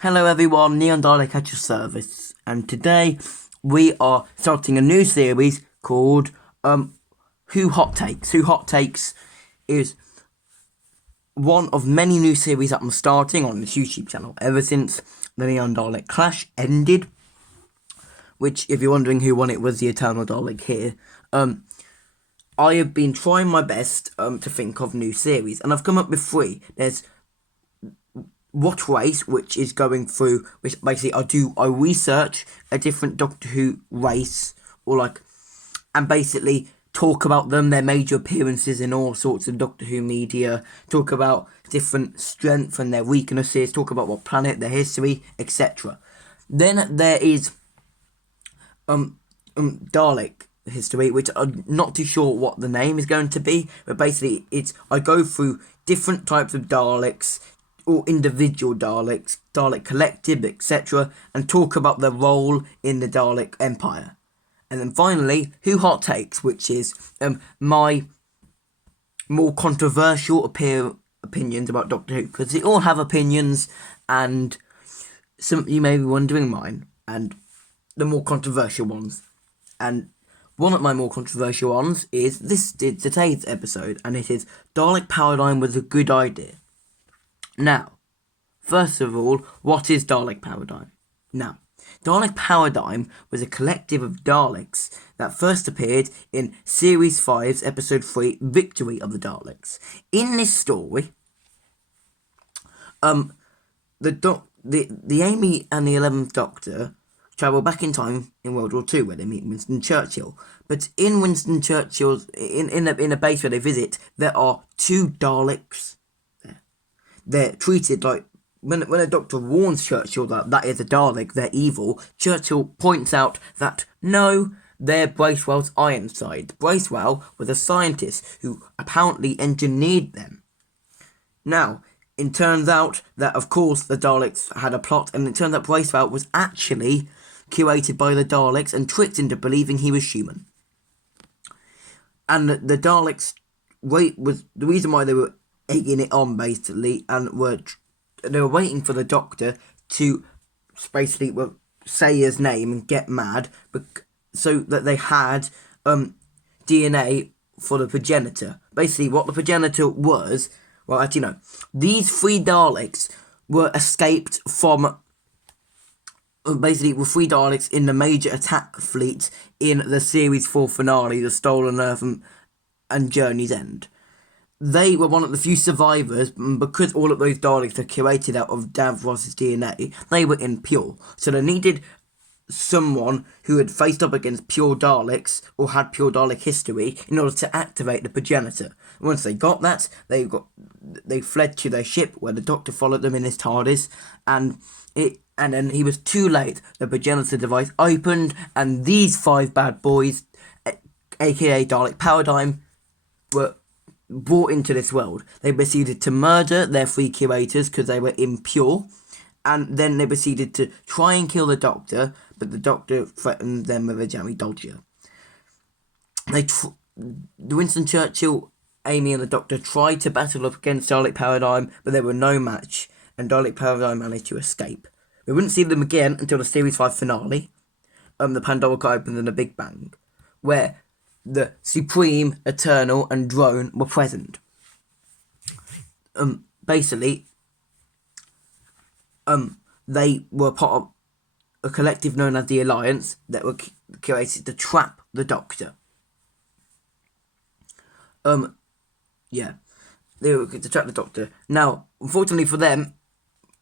Hello everyone, Neon Dalek at your service, and today we are starting a new series called Who Hot Takes. Who Hot Takes is one of many new series that I'm starting on this YouTube channel ever since the Neon Dalek clash ended, which, if you're wondering who won, it was the Eternal Dalek here. I have been trying my best to think of new series, and I've come up with three. There's What Race, which is going through, which basically I research a different Doctor Who race, and basically talk about them, their major appearances in all sorts of Doctor Who media, talk about different strengths and their weaknesses, talk about what planet, their history, etc. Then there is Dalek history, which I'm not too sure what the name is going to be, but basically I go through different types of Daleks, or individual Daleks, Dalek Collective, etc., and talk about their role in the Dalek Empire. And then finally, Who Hot Takes, which is my more controversial opinions about Doctor Who, because they all have opinions, and some you may be wondering mine, and the more controversial ones. And one of my more controversial ones is today's episode, and it is Dalek Paradigm was a good idea. Now, first of all, what is Dalek Paradigm? Now, Dalek Paradigm was a collective of Daleks that first appeared in Series 5's Episode 3, Victory of the Daleks. In this story, the Amy and the 11th Doctor travel back in time in World War II, where they meet Winston Churchill. But in Winston Churchill's in a base where they visit, there are two Daleks. They're treated like, when a doctor warns Churchill that is a Dalek, they're evil, Churchill points out that no, they're Bracewell's Ironside. Bracewell was a scientist who apparently engineered them. Now, it turns out that, of course, the Daleks had a plot, and it turns out Bracewell was actually curated by the Daleks and tricked into believing he was human. And the Daleks was the reason why they were egging it on, basically, and they were waiting for the Doctor to basically say his name and get mad, so that they had DNA for the progenitor. Basically, what the progenitor was, well, actually no, these three Daleks were escaped from, basically, were three Daleks in the major attack fleet in the Series 4 finale, The Stolen Earth and Journey's End. They were one of the few survivors, because all of those Daleks are curated out of Davros' DNA. They were impure, so they needed someone who had faced up against pure Daleks or had pure Dalek history in order to activate the progenitor. Once they got that, they fled to their ship, where the Doctor followed them in his TARDIS, and then he was too late. The progenitor device opened, and these five bad boys, aka Dalek Paradigm, were brought into this world. They proceeded to murder their three curators because they were impure, and then they proceeded to try and kill the Doctor, but the Doctor threatened them with a jammy dodger. Winston Churchill, Amy and the Doctor tried to battle up against Dalek Paradigm, but they were no match, and Dalek Paradigm managed to escape. We wouldn't see them again until the Series 5 finale, the Pandora got opened in the Big Bang, where the Supreme, Eternal, and Drone were present. Basically, they were part of a collective known as the Alliance that were created to trap the Doctor. They were to trap the Doctor. Now, unfortunately for them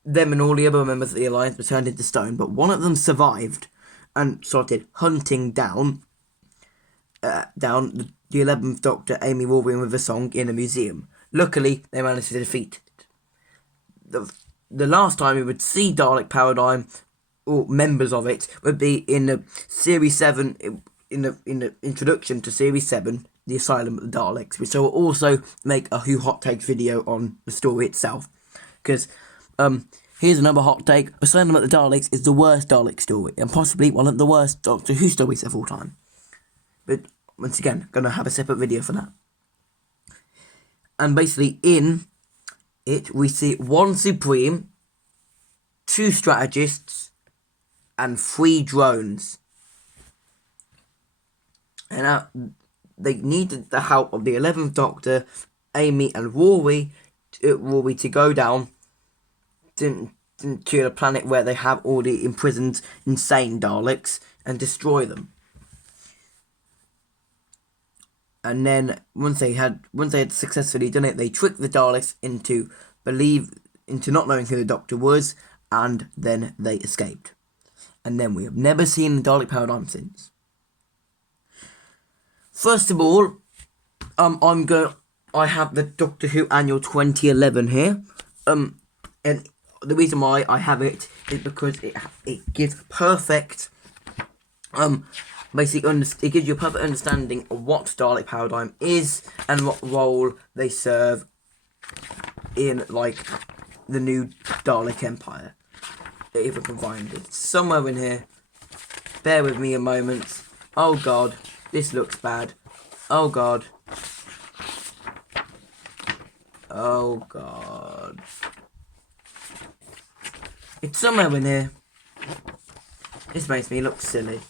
and all the other members of the Alliance were turned into stone, but one of them survived and started hunting down the 11th Doctor, Amy Warburton, with a song in a museum. Luckily, they managed to defeat it. The last time we would see Dalek Paradigm, or members of it, would be in the Series 7, in the introduction to Series 7, The Asylum of the Daleks, which I will also make a Who Hot Takes video on the story itself. Because, here's another hot take: Asylum of the Daleks is the worst Dalek story, and possibly one of the worst Doctor Who stories of all time. But once again, going to have a separate video for that. And basically, in it, we see one Supreme, 2 strategists, and 3 drones. And they needed the help of the 11th Doctor, Amy, and Rory to go down to the planet where they have all the imprisoned insane Daleks and destroy them. And then once they had successfully done it, they tricked the Daleks into not knowing who the Doctor was, and then they escaped. And then we have never seen the Dalek paradigm since. First of all, I have the Doctor Who Annual 2011 here. And the reason why I have it is because it gives perfect it gives you a perfect understanding of what Dalek paradigm is and what role they serve in, like, the new Dalek Empire. If I can find it somewhere in here. Bear with me a moment. Oh god, this looks bad. Oh god. Oh god. It's somewhere in here. This makes me look silly.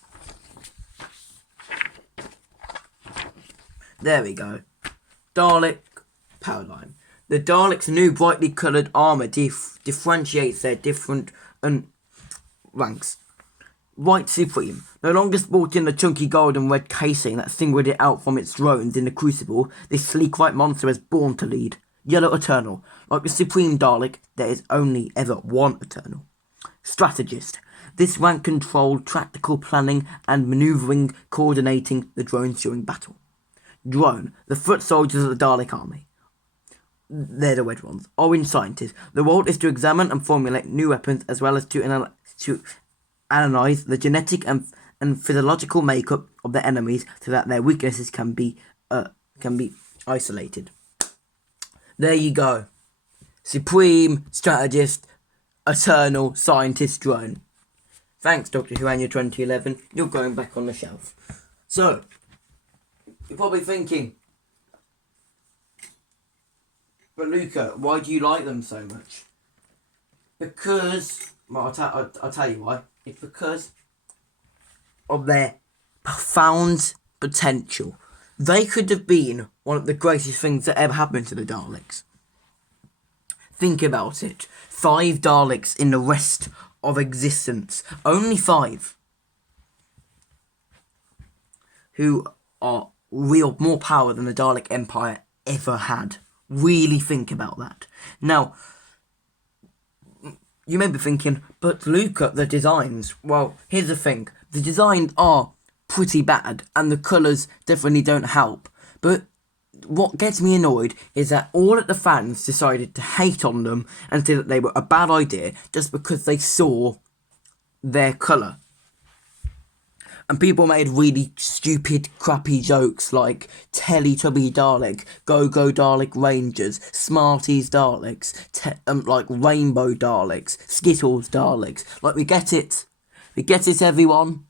There we go. Dalek paradigm. The Daleks' new brightly coloured armour differentiates their different ranks. White Supreme, no longer sporting the chunky gold and red casing that singled it out from its drones in the Crucible, this sleek white monster is born to lead. Yellow Eternal, like the Supreme Dalek, there is only ever one Eternal. Strategist, this rank controlled tactical planning and manoeuvring, coordinating the drones during battle. Drone, the foot soldiers of the Dalek army. They're the red ones. Orange Scientist, the role is to examine and formulate new weapons as well as to analyse the genetic and physiological makeup of their enemies so that their weaknesses can be isolated. There you go. Supreme Strategist, Eternal Scientist Drone. Thanks, Doctor Who Annual 2011. You're going back on the shelf. So, you're probably thinking, but Luca, why do you like them so much? Because, well, I'll tell you why. It's because of their profound potential. They could have been one of the greatest things that ever happened to the Daleks. Think about it. 5 Daleks in the rest of existence. Only 5. Who are more power than the Dalek Empire ever had. Really think about that. Now, you may be thinking, but Luca, the designs. Well, here's the thing. The designs are pretty bad, and the colours definitely don't help. But what gets me annoyed is that all of the fans decided to hate on them and say that they were a bad idea just because they saw their colour. And people made really stupid, crappy jokes like Teletubby Dalek, Go-Go Dalek Rangers, Smarties Daleks, like Rainbow Daleks, Skittles Daleks. Like, we get it. We get it, everyone.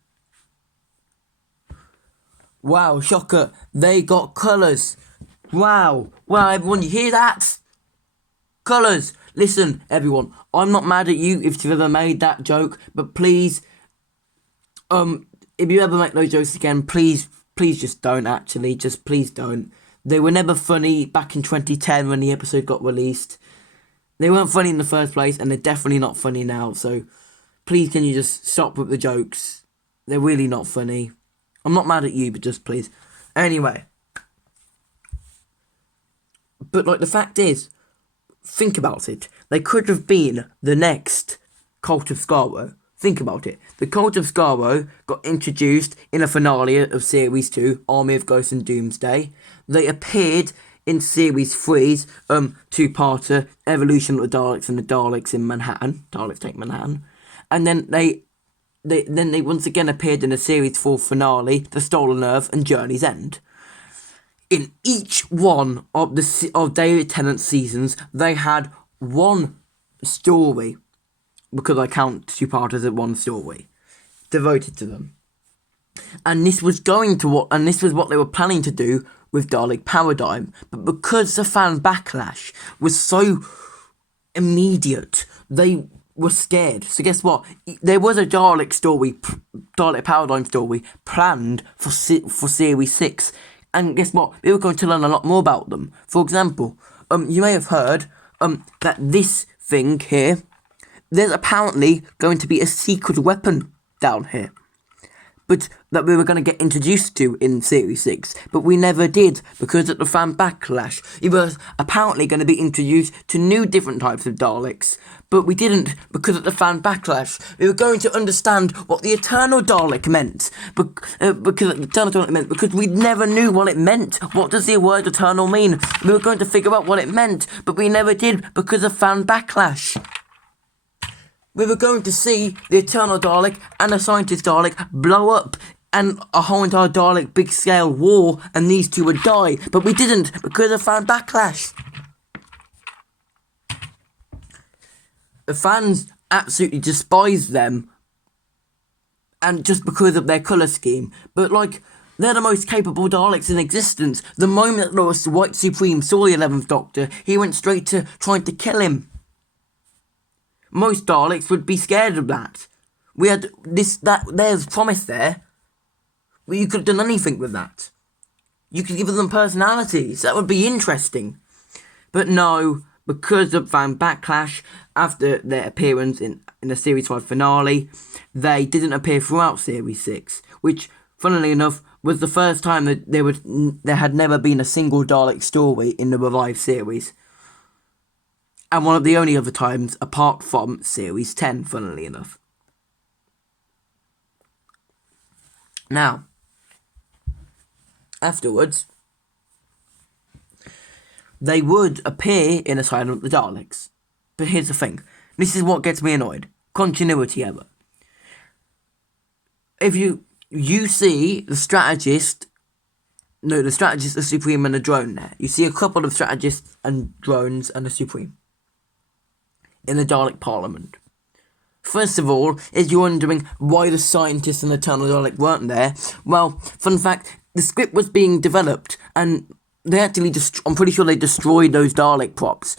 Wow, shocker. They got colours. Wow. Wow, everyone, you hear that? Colours. Listen, everyone, I'm not mad at you if you've ever made that joke, but please, if you ever make those jokes again, please just don't, actually. Just please don't. They were never funny back in 2010 when the episode got released. They weren't funny in the first place, and they're definitely not funny now. So please, can you just stop with the jokes? They're really not funny. I'm not mad at you, but just please. Anyway. But, like, the fact is, think about it. They could have been the next Cult of Skaro. Think about it. The Cult of Skaro got introduced in a finale of Series 2, Army of Ghosts and Doomsday. They appeared in Series 3's two-parter, Evolution of the Daleks and the Daleks in Manhattan. Daleks Take Manhattan. And then they once again appeared in the Series 4 finale, The Stolen Earth and Journey's End. In each one of David Tennant's seasons, they had one story, because I count two-parters as one story, devoted to them. And this was what they were planning to do with Dalek Paradigm. But because the fan backlash was so immediate, they was scared. So guess what? There was a Dalek Paradigm story planned for Series 6. And guess what? We were going to learn a lot more about them. For example, you may have heard that this thing here, there's apparently going to be a secret weapon down here. But that we were going to get introduced to in Series 6, but we never did because of the fan backlash. We were apparently going to be introduced to new different types of Daleks, but we didn't because of the fan backlash. We were going to understand what the Eternal Dalek meant, because we never knew what it meant. What does the word Eternal mean? We were going to figure out what it meant, but we never did because of fan backlash. We were going to see the Eternal Dalek and the Scientist Dalek blow up and a whole entire Dalek big scale war, and these two would die, but we didn't because of fan backlash. The fans absolutely despised them, and just because of their colour scheme, but they're the most capable Daleks in existence. The moment that the White Supreme saw the 11th Doctor, he went straight to trying to kill him. Most Daleks would be scared of that. We had there's promise there. Well, you could have done anything with that. You could give them personalities. That would be interesting. But no, because of fan backlash, after their appearance in the Series 5 finale, they didn't appear throughout Series 6, which, funnily enough, was the first time that there had never been a single Dalek story in the revived series. And one of the only other times apart from Series 10, funnily enough. Now, afterwards, they would appear in Asylum of the Daleks. But here's the thing. This is what gets me annoyed. Continuity error. If you see the strategist, the Supreme and the drone there. You see a couple of strategists and drones and the Supreme in the Dalek Parliament. First of all, if you're wondering why the scientists and the Eternal Dalek weren't there, well, fun fact, the script was being developed and they actually I'm pretty sure they destroyed those Dalek props,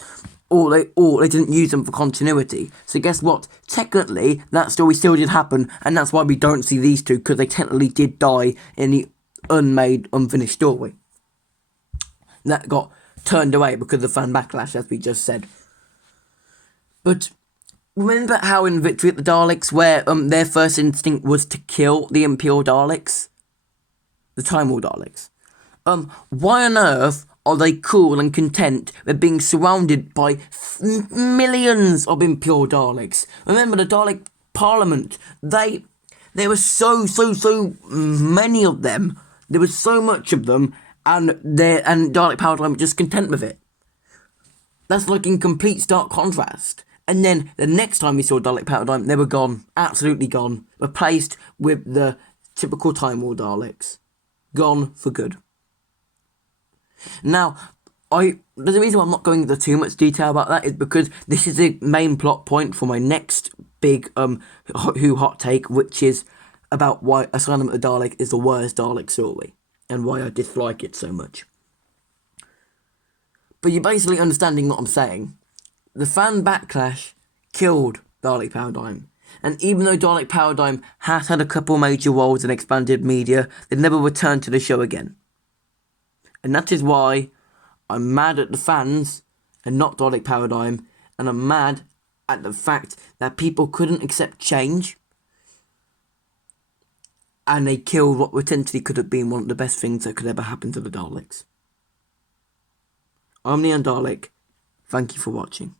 or they didn't use them for continuity. So guess what? Technically, that story still did happen, and that's why we don't see these two, because they technically did die in the unfinished story. That got turned away because of fan backlash, as we just said. But remember how in Victory at the Daleks, where their first instinct was to kill the Imperial Daleks? The Time War Daleks. Why on earth are they cool and content with being surrounded by millions of Imperial Daleks? Remember the Dalek Parliament, there were so many of them. There was so much of them, and Dalek Paradigm were just content with it. That's in complete stark contrast. And then the next time we saw Dalek Paradigm, they were gone, absolutely gone, replaced with the typical Time War Daleks, gone for good. Now, the reason why I'm not going into too much detail about that is because this is the main plot point for my next big Who hot take, which is about why Asylum of the Dalek is the worst Dalek story and why I dislike it so much. But you're basically understanding what I'm saying. The fan backlash killed Dalek Paradigm. And even though Dalek Paradigm has had a couple major roles in expanded media, they never returned to the show again. And that is why I'm mad at the fans and not Dalek Paradigm, and I'm mad at the fact that people couldn't accept change and they killed what potentially could have been one of the best things that could ever happen to the Daleks. I'm Neon Dalek. Thank you for watching.